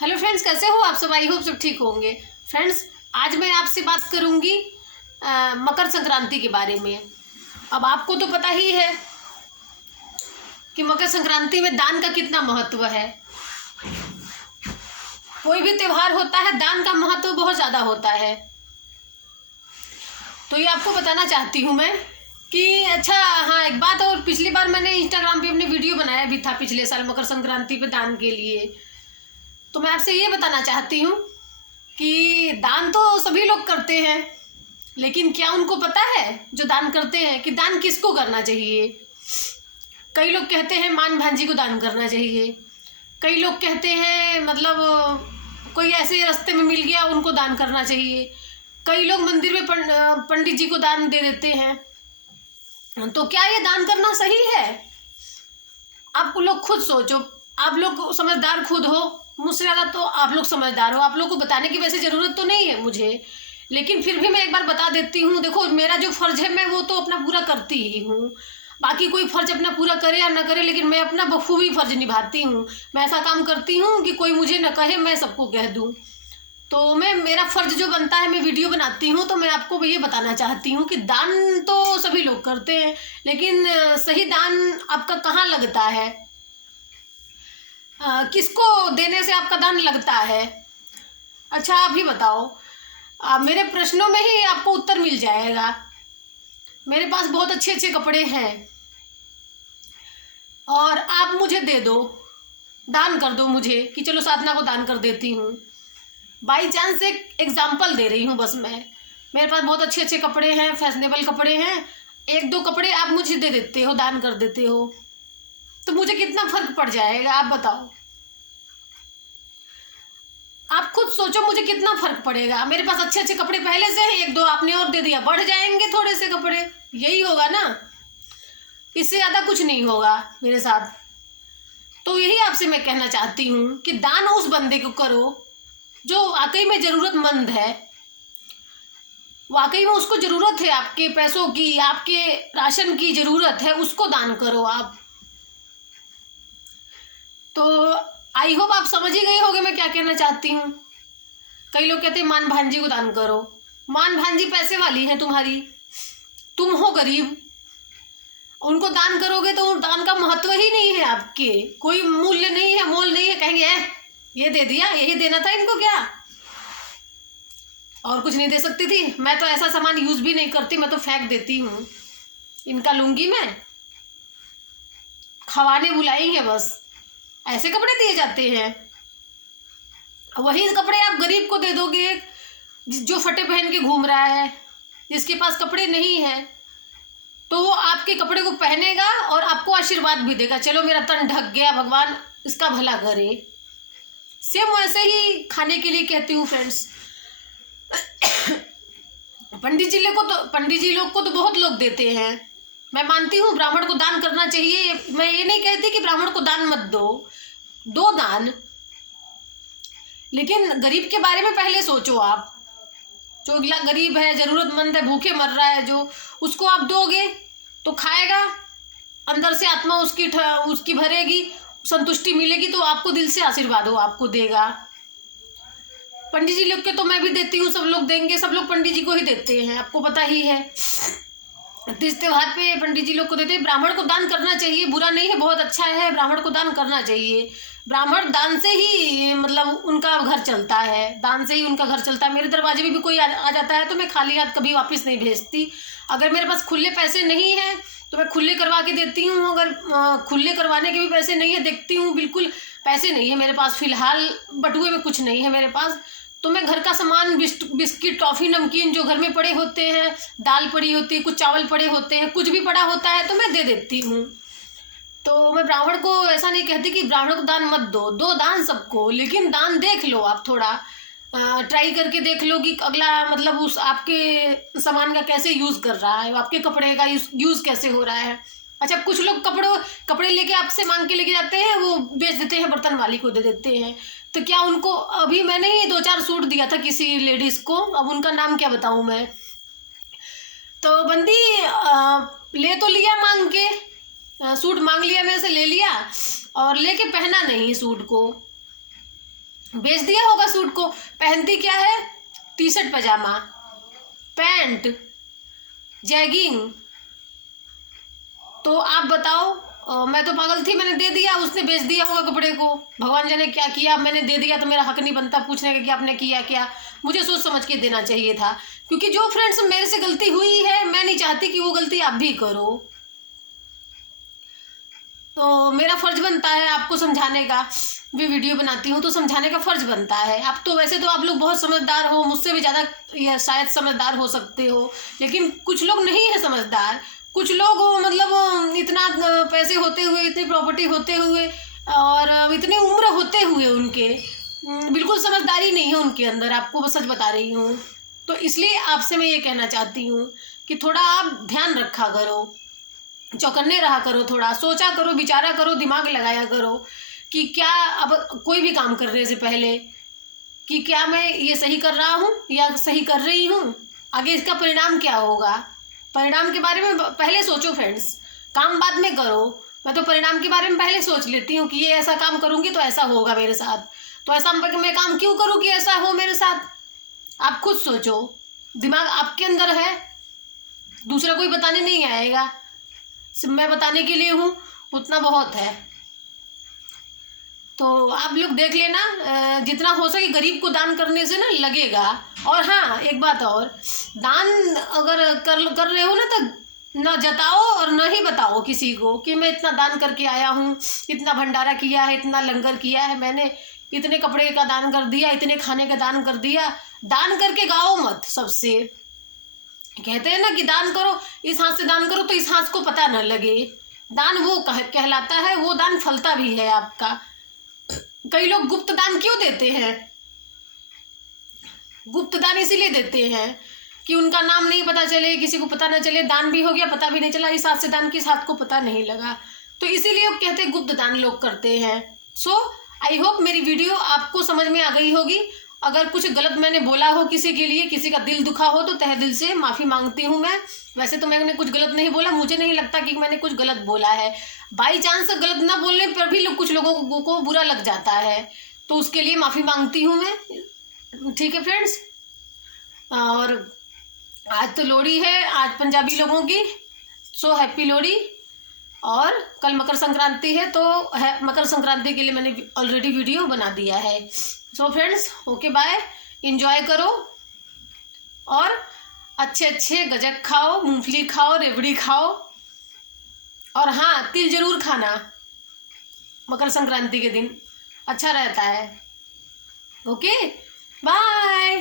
Hello friends, कैसे हो आप सब? आई होप सब ठीक होंगे। फ्रेंड्स, आज मैं आपसे बात करूंगी मकर संक्रांति के बारे में। अब आपको तो पता ही है कि मकर संक्रांति में दान का कितना महत्व है। कोई भी त्योहार होता है, दान का महत्व बहुत ज़्यादा होता है। तो ये आपको बताना चाहती हूँ मैं कि अच्छा हाँ, एक बात और, पिछली बार मैंने इंस्टाग्राम पे अपने वीडियो बनाया भी था पिछले साल मकर संक्रांति पे दान के लिए। तो मैं आपसे ये बताना चाहती हूँ कि दान तो सभी लोग करते हैं, लेकिन क्या उनको पता है जो दान करते हैं कि दान किसको करना चाहिए। कई लोग कहते हैं मान भांजी को दान करना चाहिए, कई लोग कहते हैं मतलब कोई ऐसे रास्ते में मिल गया उनको दान करना चाहिए, कई लोग मंदिर में पंडित जी को दान दे देते हैं। तो क्या ये दान करना सही है? आप लोग खुद सोचो। आप लोग समझदार खुद हो, मुझसे ज़्यादा तो आप लोग समझदार हो। आप लोग को बताने की वैसे ज़रूरत तो नहीं है मुझे, लेकिन फिर भी मैं एक बार बता देती हूँ। देखो, मेरा जो फ़र्ज़ है मैं वो तो अपना पूरा करती ही हूँ। बाकी कोई फ़र्ज़ अपना पूरा करे या ना करे, लेकिन मैं अपना बखूबी फ़र्ज़ निभाती हूँ। मैं ऐसा काम करती हूँ कि कोई मुझे न कहे, मैं सबको कह दूँ। तो मेरा फ़र्ज़ जो बनता है, मैं वीडियो बनाती हूँ तो मैं आपको ये बताना चाहती हूँ कि दान तो सभी लोग करते हैं, लेकिन सही दान आपका कहाँ लगता है, किसको देने से आपका दान लगता है। अच्छा आप ही बताओ। मेरे प्रश्नों में ही आपको उत्तर मिल जाएगा। मेरे पास बहुत अच्छे अच्छे कपड़े हैं और आप मुझे दे दो, दान कर दो मुझे कि चलो साधना को दान कर देती हूँ। बाई चांस एक एग्जाम्पल दे रही हूँ बस मैं। मेरे पास बहुत अच्छे अच्छे कपड़े हैं, फैशनेबल कपड़े हैं, एक दो कपड़े आप मुझे दे देते हो, दान कर देते हो, तो मुझे कितना फर्क पड़ जाएगा आप बताओ। आप खुद सोचो मुझे कितना फर्क पड़ेगा। मेरे पास अच्छे अच्छे कपड़े पहले से हैं, एक दो आपने और दे दिया, बढ़ जाएंगे थोड़े से कपड़े, यही होगा ना, इससे ज़्यादा कुछ नहीं होगा मेरे साथ। तो यही आपसे मैं कहना चाहती हूँ कि दान उस बंदे को करो जो वाकई में ज़रूरतमंद है, वाकई में उसको ज़रूरत है, आपके पैसों की, आपके राशन की ज़रूरत है, उसको दान करो आप। तो आई होप आप समझ ही गए होंगे मैं क्या कहना चाहती हूँ। कई लोग कहते हैं मान भांजी को दान करो। मान भांजी पैसे वाली है तुम्हारी, तुम हो गरीब, उनको दान करोगे तो दान का महत्व ही नहीं है, आपके कोई मूल्य नहीं है, मोल नहीं है। कहेंगे ये दे दिया, यही देना था इनको, क्या और कुछ नहीं दे सकती थी? मैं तो ऐसा सामान यूज भी नहीं करती, मैं तो फेंक देती हूँ। इनका लूंगी मैं, खवाने बुलाई है बस, ऐसे कपड़े दिए जाते हैं। वही कपड़े आप गरीब को दे दोगे जो फटे पहन के घूम रहा है, जिसके पास कपड़े नहीं है, तो वो आपके कपड़े को पहनेगा और आपको आशीर्वाद भी देगा, चलो मेरा तन ढक गया, भगवान इसका भला करे। सेम वैसे ही खाने के लिए कहती हूँ फ्रेंड्स। पंडित जी लोग को तो बहुत लोग देते हैं। मैं मानती हूँ ब्राह्मण को दान करना चाहिए, मैं ये नहीं कहती कि ब्राह्मण को दान मत दो, दो दान, लेकिन गरीब के बारे में पहले सोचो आप। जो गरीब है, जरूरतमंद है, भूखे मर रहा है, जो उसको आप दोगे तो खाएगा, अंदर से आत्मा उसकी भरेगी, संतुष्टि मिलेगी, तो आपको दिल से आशीर्वाद हो आपको देगा। पंडित जी लोग के तो मैं भी देती हूँ, सब लोग देंगे, सब लोग पंडित जी को ही देते हैं, आपको पता ही है। इस त्योहार पे पंडित जी लोग को देते हैं। ब्राह्मण को दान करना चाहिए, बुरा नहीं है, बहुत अच्छा है, ब्राह्मण को दान करना चाहिए। ब्राह्मण दान से ही मतलब उनका घर चलता है, दान से ही उनका घर चलता है। मेरे दरवाजे में भी कोई आ जाता है तो मैं खाली हाथ कभी वापस नहीं भेजती। अगर मेरे पास खुले पैसे नहीं हैं तो मैं खुले करवा के देती हूँ, अगर खुले करवाने के भी पैसे नहीं है, देखती हूँ बिल्कुल पैसे नहीं है मेरे पास, फिलहाल बटुए में कुछ नहीं है मेरे पास, तो मैं घर का सामान, बिस्किट, टॉफ़ी, नमकीन जो घर में पड़े होते हैं, दाल पड़ी होती है, कुछ चावल पड़े होते हैं, कुछ भी पड़ा होता है तो मैं दे देती हूँ। तो मैं ब्राह्मण को ऐसा नहीं कहती कि ब्राह्मण को दान मत दो, दो दान सबको, लेकिन दान देख लो आप, थोड़ा ट्राई करके देख लो कि अगला मतलब उस आपके सामान का कैसे यूज़ कर रहा है, आपके कपड़े का यूज़ कैसे हो रहा है। अच्छा, कुछ लोग कपड़े लेके आपसे मांग के लेके जाते हैं, वो बेच देते हैं, बर्तन वाली को दे देते हैं। तो क्या उनको, अभी मैंने ही 2-4 सूट दिया था किसी लेडीज़ को, अब उनका नाम क्या बताऊँ मैं। तो बंदी ले तो लिया मांग के, सूट मांग लिया, मेरे से ले लिया और लेके पहना नहीं सूट को। बेच दिया होगा सूट को। पहनती क्या है? टी शर्ट पजामा, पैंट, जैगिंग। तो आप बताओ, मैं तो पागल थी, मैंने दे दिया, उसने बेच दिया होगा कपड़े को। भगवान जाने क्या किया, मैंने दे दिया तो मेरा हक नहीं बनता पूछने का कि आपने किया क्या। मुझे सोच समझ के देना चाहिए था, क्योंकि जो फ्रेंड्स मेरे से गलती हुई है मैं नहीं चाहती कि वो गलती आप भी करो। तो मेरा फर्ज बनता है आपको समझाने का, भी वीडियो बनाती हूँ तो समझाने का फर्ज बनता है। आप तो वैसे तो आप लोग बहुत समझदार हो, मुझसे भी ज़्यादा या शायद समझदार हो सकते हो, लेकिन कुछ लोग नहीं है समझदार। कुछ लोग मतलब इतना पैसे होते हुए, इतनी प्रॉपर्टी होते हुए और इतनी उम्र होते हुए उनके बिल्कुल समझदारी नहीं है उनके अंदर, आपको सच बता रही हूँ। तो इसलिए आपसे मैं ये कहना चाहती हूँ कि थोड़ा आप ध्यान रखा करो, चौकन्ने रहा करो, थोड़ा सोचा करो, विचारा करो, दिमाग लगाया करो कि क्या अब कोई भी काम करने से पहले कि क्या मैं ये सही कर रहा हूँ या सही कर रही हूँ, आगे इसका परिणाम क्या होगा। परिणाम के बारे में पहले सोचो फ्रेंड्स, काम बाद में करो। मैं तो परिणाम के बारे में पहले सोच लेती हूँ कि ये ऐसा काम करूँगी तो ऐसा होगा मेरे साथ, तो ऐसा मैं काम क्यों करूँ कि ऐसा हो मेरे साथ। आप खुद सोचो, दिमाग आपके अंदर है, दूसरा कोई बताने नहीं आएगा, सिर्फ मैं बताने के लिए हूँ, उतना बहुत है। तो आप लोग देख लेना, जितना हो सके गरीब को दान करने से ना लगेगा। और हाँ, एक बात और, दान अगर कर रहे हो ना तो न जताओ और न ही बताओ किसी को कि मैं इतना दान करके आया हूँ, इतना भंडारा किया है, इतना लंगर किया है मैंने, इतने कपड़े का दान कर दिया, इतने खाने का दान कर दिया। दान करके गाओ मत सबसे। कहते हैं ना कि दान करो, इस हाथ से दान करो तो इस हाथ को पता न लगे। दान वो कहलाता है, वो दान फलता भी है आपका। कई लोग गुप्त दान क्यों देते हैं? गुप्त दान इसीलिए देते हैं कि उनका नाम नहीं पता चले, किसी को पता ना चले, दान भी हो गया पता भी नहीं चला, इस हाथ से दान किस हाथ को पता नहीं लगा, तो इसीलिए कहते हैं गुप्त दान लोग करते हैं। सो आई होप मेरी वीडियो आपको समझ में आ गई होगी। अगर कुछ गलत मैंने बोला हो किसी के लिए, किसी का दिल दुखा हो, तो तहे दिल से माफ़ी मांगती हूँ मैं। वैसे तो मैंने कुछ गलत नहीं बोला, मुझे नहीं लगता कि मैंने कुछ गलत बोला है। बाई चांस गलत ना बोलने पर भी कुछ लोगों को बुरा लग जाता है, तो उसके लिए माफ़ी मांगती हूँ मैं। ठीक है फ्रेंड्स, और आज तो लोहड़ी है, आज पंजाबी लोगों की, सो हैप्पी लोहड़ी। और कल मकर संक्रांति है, तो मकर संक्रांति के लिए मैंने ऑलरेडी वीडियो बना दिया है। So friends, okay bye, enjoy करो और अच्छे अच्छे गजक खाओ, मूंगफली खाओ, रेवड़ी खाओ, और हाँ, तिल जरूर खाना मकर संक्रांति के दिन, अच्छा रहता है। Okay bye.